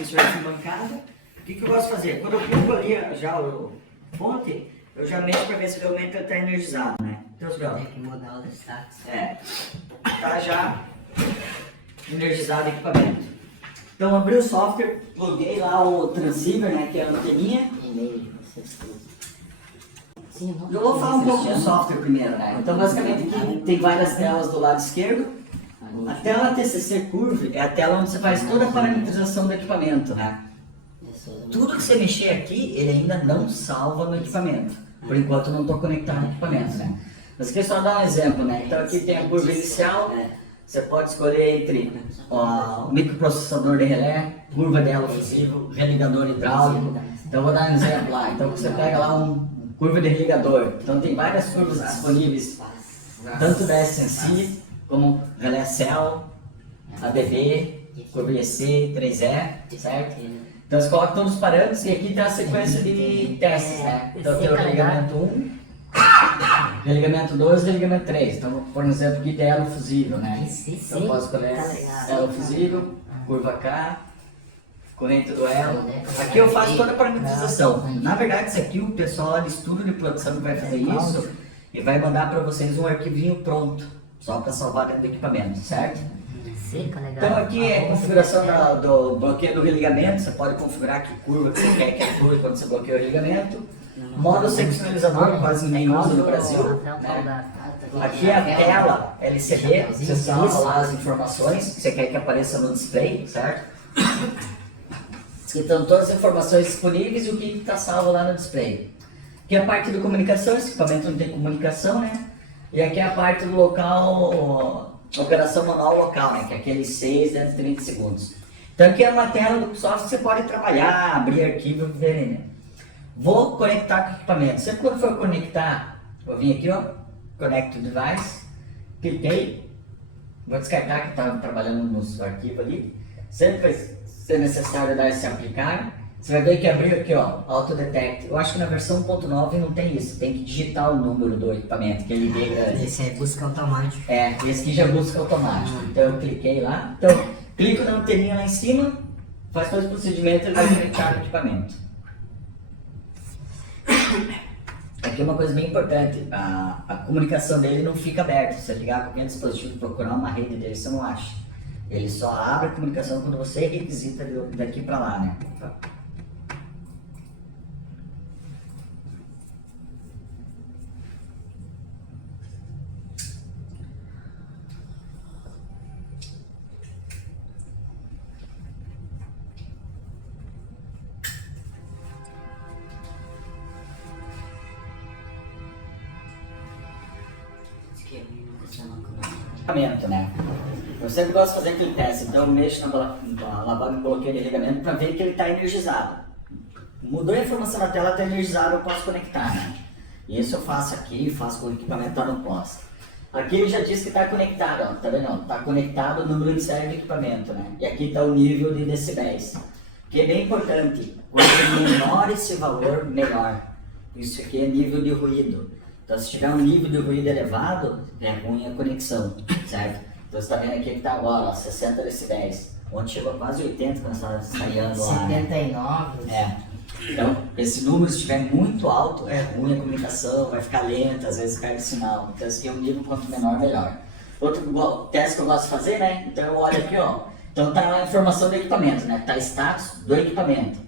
aqui no serviço de bancada. O que eu gosto de fazer? Quando eu plugo ali já o fonte, eu já mexo para ver se realmente está energizado, né? Então, Tem que mudar o destaque. Tá já energizado o equipamento. Então, abri o software, pluguei lá o transceiver, né, que é a anteninha. E-mail de vocês todos. Eu vou falar um pouco do software primeiro, né? Então, basicamente, aqui tem várias telas do lado esquerdo. A tela TCC Curve é a tela onde você faz toda a parametrização do equipamento, né? Tudo que você mexer aqui, ele ainda não salva no equipamento. Por enquanto, eu não estou conectado no equipamento, né? Mas aqui só dar um exemplo, né? Então, aqui tem a curva inicial. Você pode escolher entre o microprocessador de relé, curva de elo fusível, religador hidráulico. Então, eu vou dar um exemplo lá. Então, você pega lá curva de religador. Então, tem várias curvas disponíveis, tanto da SNC, como relé Cell, ADB, curva EC, 3E, certo? Então, você coloca todos os parâmetros e aqui tem a sequência de testes, né? Então, tem o religamento 1, religamento 2 e religamento 3. Então, por exemplo, aqui tem elo fusível, né? Então, eu posso escolher elo fusível, curva K, corrente do elo. Aqui eu faço toda a parametrização. Na verdade, isso aqui o pessoal lá de estudo de produção vai fazer isso e vai mandar para vocês um arquivinho pronto, só para salvar dentro do equipamento, certo? Então aqui é a configuração do bloqueio do religamento. Você pode configurar que curva que você quer que atue quando você bloqueia o religamento. Modo seccionalizador, quase ninguém usa no Brasil, né? Aqui é a tela LCD, você salva lá as informações que você quer que apareça no display, certo? Aqui estão todas as informações disponíveis e o que está salvo lá no display. Aqui é a parte de comunicação, esse equipamento não tem comunicação, né? E aqui é a parte do local, operação manual local, né? Que é aquele 6 dentro de 30 segundos. Então aqui é uma tela do software que você pode trabalhar, abrir arquivo e ver, né? Vou conectar com o equipamento. Sempre quando for conectar, vou vir aqui, ó, Connect to Device, cliquei, vou descartar que estava trabalhando nos arquivos ali. Sempre vai ser necessário dar esse aplicar. Você vai ver que abriu aqui, ó, Auto Detect. Eu acho que na versão 1.9 não tem isso, tem que digitar o número do equipamento, que ele liga. Esse é busca automático. Esse aqui já busca automático. Então eu cliquei lá. Então, clico na anteninha lá em cima, faz todo o procedimento e vai conectar o equipamento. Aqui é uma coisa bem importante, a comunicação dele não fica aberta. Se você ligar qualquer dispositivo e procurar uma rede dele, você não acha. Ele só abre a comunicação quando você requisita daqui para lá, né? Né? Eu sempre gosto de fazer aquele teste, então eu mexo na alavanca do bloqueio de ligamento para ver que ele está energizado. Mudou a informação na tela, está energizado, eu posso conectar, né? Isso eu faço aqui, faço com o equipamento está no posto. Aqui ele já disse que está conectado, ó, tá vendo? Está conectado o número de série do equipamento, né? E aqui está o nível de decibéis, que é bem importante. Quanto menor esse valor, melhor. Isso aqui é nível de ruído. Então, se tiver um nível de ruído elevado, é ruim a conexão, certo? Então, você está vendo aqui que está agora, ó, 60 decibéis, onde chegou a quase 80 quando estava ensaiando lá. 79. Né? Então, esse número, se estiver muito alto, é ruim a comunicação, vai ficar lenta, às vezes perde sinal. Então, esse aqui é um nível quanto menor, melhor. Outro teste que eu gosto de fazer, né? Então, eu olho aqui, ó. Então, tá a informação do equipamento, né? Tá status do equipamento.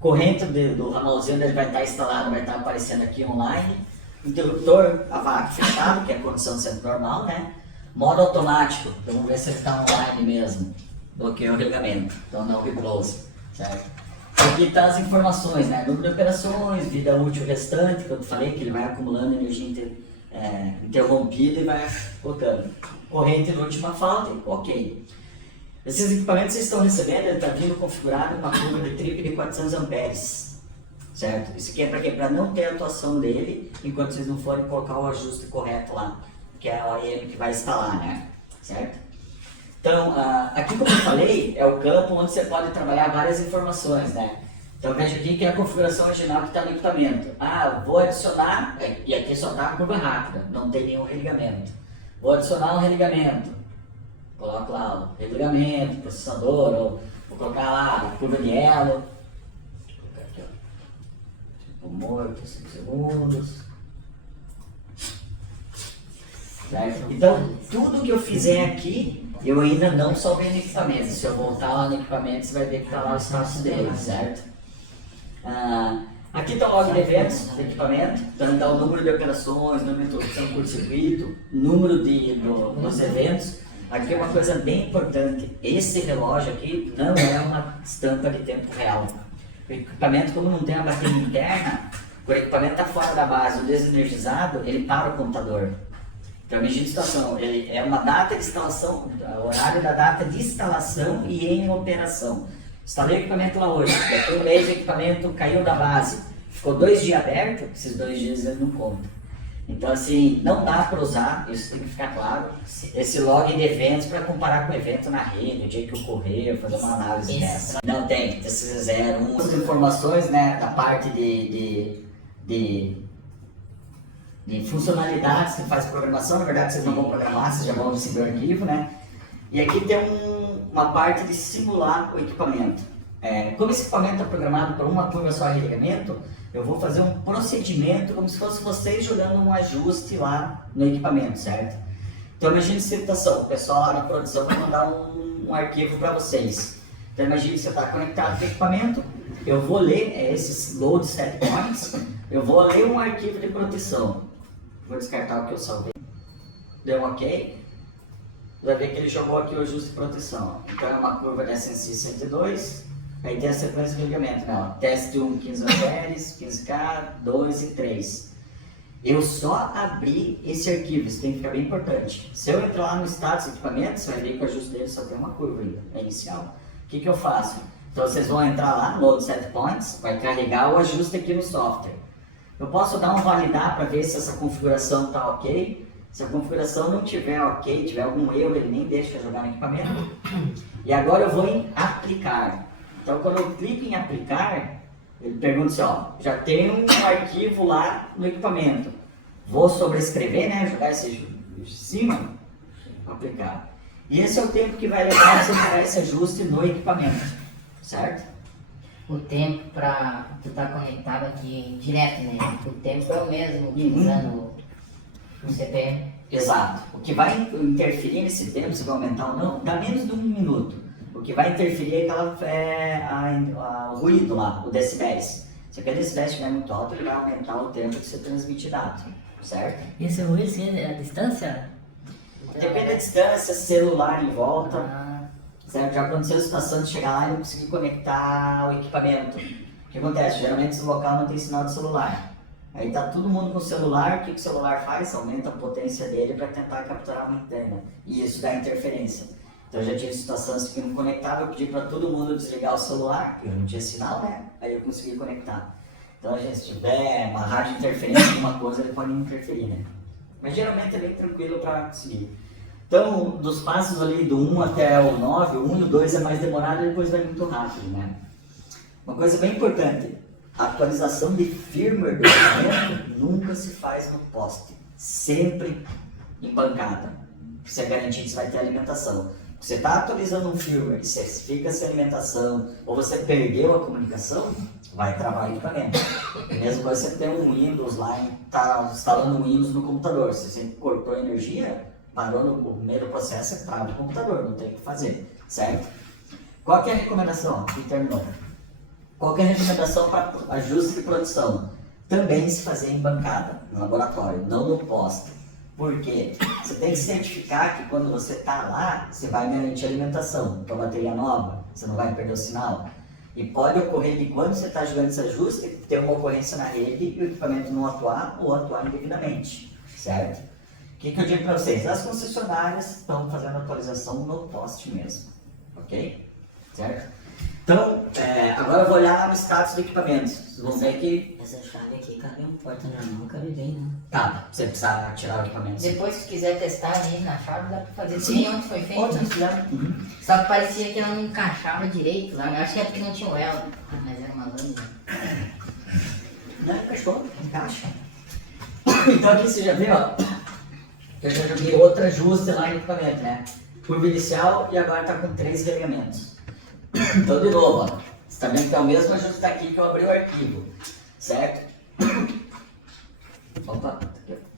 Corrente do ramalzinho onde ele vai estar instalado, vai estar aparecendo aqui online. Interruptor a vácuo fechado, que é a condição sempre normal, né? Modo automático, então vamos ver se ele está online mesmo. Bloqueio o religamento, então não reclose, certo? Aqui está as informações, né? Número de operações, vida útil restante, que eu falei que ele vai acumulando energia interrompida e vai colocando. Corrente de última falta, ok. Esses equipamentos que vocês estão recebendo, ele está vindo configurado uma curva de trip de 400 amperes. Certo? Isso aqui é para quê? Para não ter a atuação dele enquanto vocês não forem colocar o ajuste correto lá, que é a OEM que vai instalar, né? Certo? Então, aqui como eu falei, é o campo onde você pode trabalhar várias informações, né? Então veja aqui que é a configuração original que está no equipamento. Vou adicionar, e aqui só está a curva rápida, não tem nenhum religamento. Vou adicionar um religamento. Coloco lá o religamento, processador, ou Vou colocar lá a curva de elo. Vou colocar aqui, ó. Tempo morto, 5 segundos. Certo? Então, tudo que eu fizer aqui, eu ainda não salvei no equipamento. Se eu voltar lá no equipamento, você vai ver que está lá o status dele, certo? Aqui está o log de eventos do equipamento, então dá o número de operações, número de interrupção de curto-circuito, número dos eventos. Aqui é uma coisa bem importante, esse relógio aqui não é uma estampa de tempo real. O equipamento, como não tem a bateria interna, o equipamento está fora da base, desenergizado, ele para o computador. Então, a medida de situação, ele é uma data de instalação, o horário da data de instalação e em operação. Instalei o equipamento lá hoje, daqui um mês o equipamento caiu da base, ficou 2 dias aberto, esses 2 dias ele não conta. Então, assim, não dá para usar, isso tem que ficar claro, esse log de eventos para comparar com o evento na rede, o dia que ocorreu, fazer uma análise dessa. Não tem, esses 0, 1, as informações, né, da parte de funcionalidades que faz programação. Na verdade, vocês não vão programar, vocês já vão receber o arquivo, né? E aqui tem uma parte de simular o equipamento. Como esse equipamento está programado para uma curva só de ligamento, eu vou fazer um procedimento como se fosse vocês jogando um ajuste lá no equipamento, certo? Então imagine a situação, o pessoal lá na produção vai mandar um arquivo para vocês. Então imagine que você está conectado com o equipamento, eu vou ler esses load set points, eu vou ler um arquivo de proteção. Vou descartar o que eu salvei. Deu um ok. Vai ver que ele jogou aqui o ajuste de proteção. Então é uma curva da SNC 102. Aí tem a sequência de ligamento, né? Teste 1, 15 amperes, 15K, 2 e 3. Eu só abri esse arquivo, isso tem que ficar bem importante. Se eu entrar lá no status do equipamento, você vai ver que o ajuste dele só tem uma curva ainda, é inicial. O que eu faço? Então vocês vão entrar lá no Load Set Points, vai carregar o ajuste aqui no software. Eu posso dar um validar para ver se essa configuração está ok. Se a configuração não tiver ok, tiver algum erro, ele nem deixa jogar no equipamento. E agora eu vou em aplicar. Então quando eu clico em aplicar, ele pergunta assim, ó, já tem um arquivo lá no equipamento. Vou sobrescrever, né, jogar esse em cima, aplicar. E esse é o tempo que vai levar para você fazer esse ajuste no equipamento, certo? O tempo para tu estar conectado aqui direto, né? O tempo é o mesmo utilizando o CPM. Exato. O que vai interferir nesse tempo, se vai aumentar ou não, dá menos de 1 minuto. O que vai interferir é o ruído lá, o decibéis. Se aquele decibéis estiver muito alto, ele vai aumentar o tempo que você transmite dado, certo? E esse ruído, sim, é a distância? Depende da distância, celular em volta. Certo? Já aconteceu a situação de chegar lá e não conseguir conectar o equipamento. O que acontece? Geralmente esse local não tem sinal de celular. Aí tá todo mundo com o celular, o que o celular faz? Aumenta a potência dele para tentar capturar uma antena. E isso dá interferência. Então eu já tive situações que não conectava, eu pedi para todo mundo desligar o celular, porque eu não tinha sinal, né? Aí eu consegui conectar. Então, gente, se tiver uma rádio interferência, alguma coisa, ele pode interferir, né? Mas geralmente é bem tranquilo para conseguir. Então, dos passos ali do 1 até o 9, o 1 e o 2 é mais demorado e depois vai muito rápido, né? Uma coisa bem importante, a atualização de firmware do equipamento nunca se faz no poste, sempre em bancada, para você garantir que você vai ter alimentação. Você está atualizando um firmware e você fica sem alimentação, ou você perdeu a comunicação, vai travar o equipamento. Mesmo que você tenha um Windows lá e está instalando um Windows no computador, se você cortou a energia, parou no meio do processo, você trava o computador, não tem o que fazer, certo? Qual que é a recomendação? Aqui terminou. Qual que é a recomendação para ajuste de produção? Também se fazer em bancada, no laboratório, não no poste. Por quê? Você tem que certificar que quando você está lá, você vai garantir a alimentação, com a bateria nova, você não vai perder o sinal. E pode ocorrer que quando você está jogando esse ajuste, ter uma ocorrência na rede e o equipamento não atuar ou atuar indevidamente, certo? O que eu digo para vocês? As concessionárias estão fazendo atualização no poste mesmo, ok? Certo? Então, agora eu vou olhar lá no status do equipamento. Vocês vão ver que... Essa chave aqui cabe um porta normal, cabe bem, né? Tá, você precisa tirar o equipamento. Depois, se quiser testar ali na chave, dá pra fazer sim, onde foi feito. Onde Né? fizeram? Uhum. Só que parecia que ela não encaixava direito lá, né? Acho que é porque não tinha o elo. Mas era uma lâmina. Não, encaixou, encaixa. Então aqui você já viu, ó. Eu já joguei outro ajuste lá no equipamento, né? Curva inicial e agora tá com 3 ligamentos. Então, de novo, ó, você está vendo que é o mesmo ajuste aqui que eu abri o arquivo, certo? Opa, tá aqui, ó.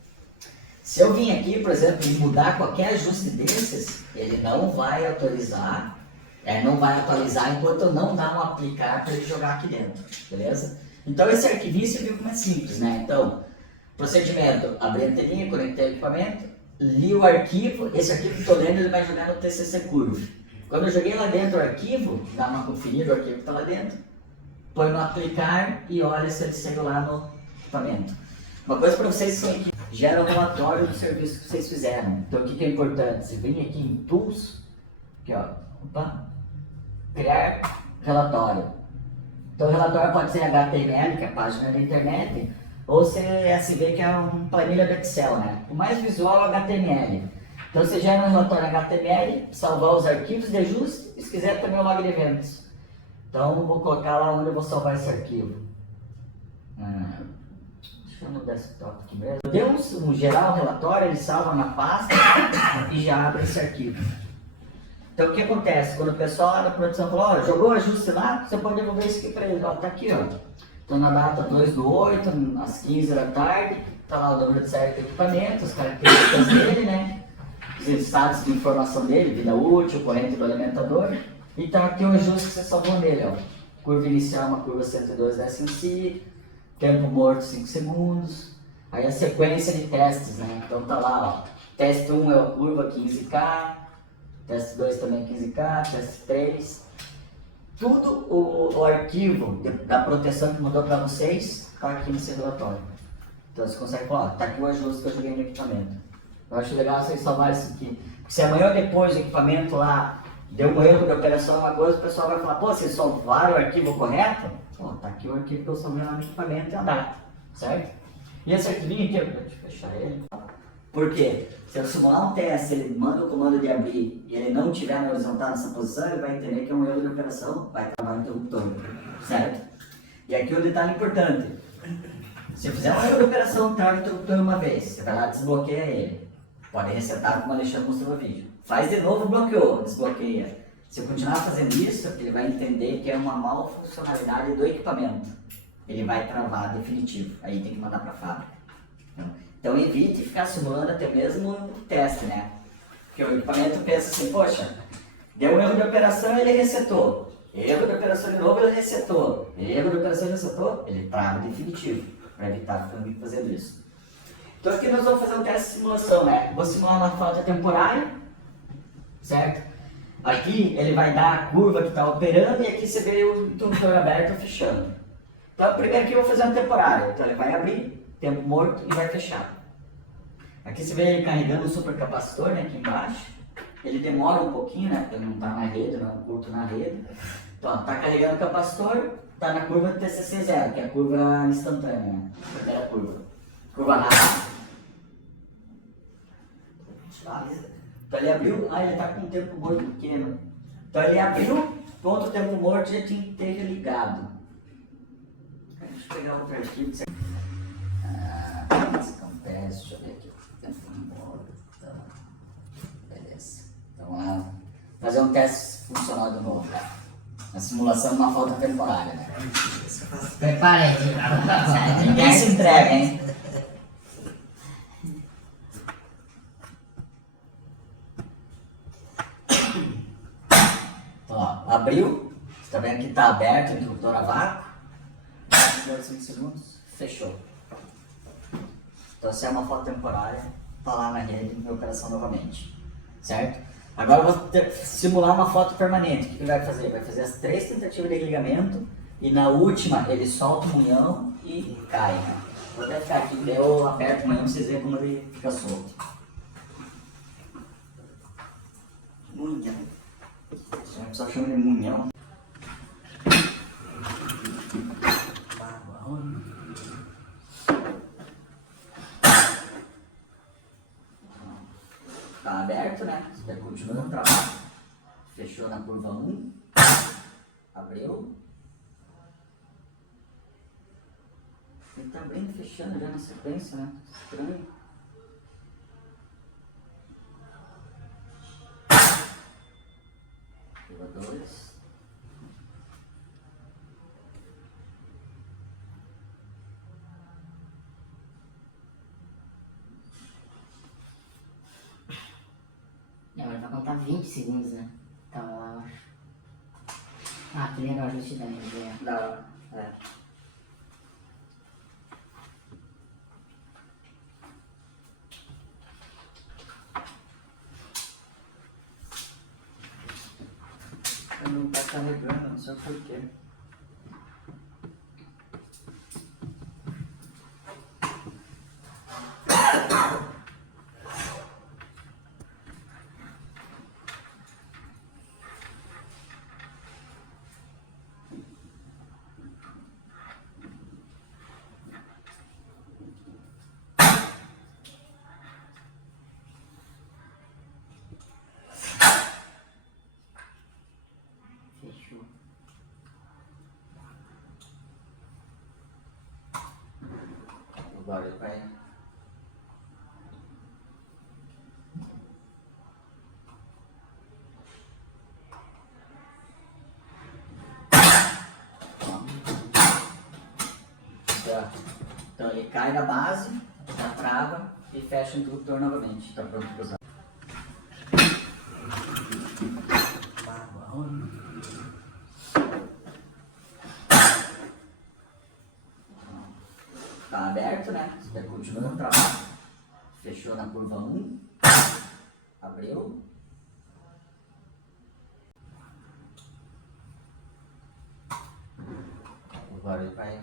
Se eu vim aqui, por exemplo, e mudar qualquer ajuste desses, ele não vai autorizar, não vai atualizar enquanto eu não dar um aplicar para ele jogar aqui dentro, beleza? Então esse arquivinho você viu como é simples, né? Então, procedimento, abri a telinha, conectei o equipamento, li o arquivo, esse arquivo que estou lendo ele vai jogar no TCC Curve. Quando eu joguei lá dentro o arquivo, dá uma conferida, o arquivo que está lá dentro, põe no aplicar e olha se ele saiu lá no equipamento. Uma coisa para vocês é que gera um relatório do serviço que vocês fizeram. Então o que é importante? Você vem aqui em Tools, aqui ó, opa, criar relatório. Então o relatório pode ser HTML, que é a página da internet, ou CSV, que é uma planilha do Excel, né? O mais visual é o HTML. Então você gera um relatório HTML, salvar os arquivos de ajuste, e se quiser também o log de eventos. Então vou colocar lá onde eu vou salvar esse arquivo. Deixa eu no desktop aqui mesmo. Deu um geral relatório, ele salva na pasta e já abre esse arquivo. Então o que acontece? Quando o pessoal lá da produção falou, ó, jogou o ajuste lá, você pode devolver isso aqui para ele. Ó, tá aqui, ó. Então na data 2/8, às 15 da tarde, tá lá o número de série do equipamento, as características dele, né? Os estados de informação dele, vida útil, corrente do alimentador. E tá aqui o ajuste que você salvou nele, ó. Curva inicial, uma curva 102 SMC, tempo morto 5 segundos. Aí a sequência de testes, né? Então tá lá, ó. Teste 1 é a curva 15K, teste 2 também 15K, teste 3. Tudo o arquivo da proteção que mandou para vocês está aqui nesse relatório. Então você consegue falar, tá aqui o ajuste que eu joguei no equipamento. Eu acho legal vocês salvarem isso aqui. Porque se amanhã ou depois o equipamento lá deu um erro de operação, uma coisa, o pessoal vai falar, pô, vocês salvaram o arquivo correto? Pô, tá aqui o arquivo que eu salvei lá no equipamento e a data, certo? E esse arquivinho aqui, deixa eu fechar ele. Por quê? Se eu simular um teste, ele manda o comando de abrir e ele não estiver na horizontal nessa posição, ele vai entender que é um erro de operação, vai travar o interruptor, certo? E aqui o detalhe importante. Se eu fizer um erro de operação, trava o interruptor uma vez, você vai lá e desbloqueia ele. Pode resetar como o Alexandre mostrou no vídeo. Faz de novo, bloqueou, desbloqueia. Se eu continuar fazendo isso, ele vai entender que é uma mal funcionalidade do equipamento. Ele vai travar definitivo, aí tem que mandar para a fábrica. Então evite ficar simulando até mesmo o teste, né? Porque o equipamento pensa assim, poxa, deu um erro de operação, ele resetou. Erro de operação de novo, ele resetou. Erro de operação, ele resetou, ele trava definitivo, para evitar ficar fazendo isso. Então aqui nós vamos fazer um teste de simulação, né? Vou simular uma falta temporária, certo? Aqui ele vai dar a curva que está operando e aqui você vê o interruptor aberto ou fechando. Então primeiro aqui eu vou fazer uma temporária, então ele vai abrir, tempo morto e vai fechar. Aqui você vê ele carregando o supercapacitor, né, aqui embaixo. Ele demora um pouquinho, né, porque ele não está na rede, não é um curto na rede. Então está carregando o capacitor, está na curva TCC0, que é a curva instantânea, né? Primeira curva. Curva rápida. Então ele abriu, ele está com um tempo morto pequeno. Então ele abriu, ponto, o tempo morto já tinha que ter ligado. Deixa eu pegar outro arquivo. Esse é um teste, deixa eu ver aqui. Tempo morto. Beleza. Então vamos lá. Fazer um teste funcional de novo. A simulação de uma falta temporária, né? Prepara aí. Ninguém se entrega, hein? Então, ó, abriu, você está vendo que está aberto o interruptor a vácuo, 5 segundos, fechou. Então se é uma falta temporária, está lá na rede em operação novamente, certo? Agora eu vou simular uma foto permanente. O que ele vai fazer? Vai fazer as 3 tentativas de desligamento e na última ele solta o munhão e cai. Vou até ficar aqui, daí eu aperto o munhão para vocês verem como ele fica solto. Munhão. O pessoal chama de munhão. Tá aberto, né? Você continua no trabalho. Fechou na curva 1. Abriu. Ele tá bem fechando já na sequência, né? Estranho. Curva 2. 20 segundos, né? Tava lá, eu acho. Ah, aquele era o ajuste da energia. Da hora. É. Não tá carregando, não sei porquê. Fechou. Agora ele vai. Então ele cai na base, já trava e fecha o interruptor novamente. Está pronto para usar. Está aberto, né? Você continua travando. Fechou na curva 1. Abriu. Agora ele vai.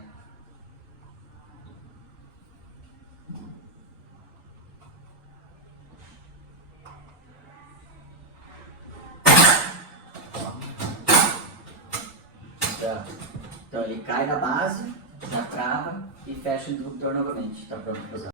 Então ele cai na base, já trava e fecha o interruptor novamente. Está pronto para usar.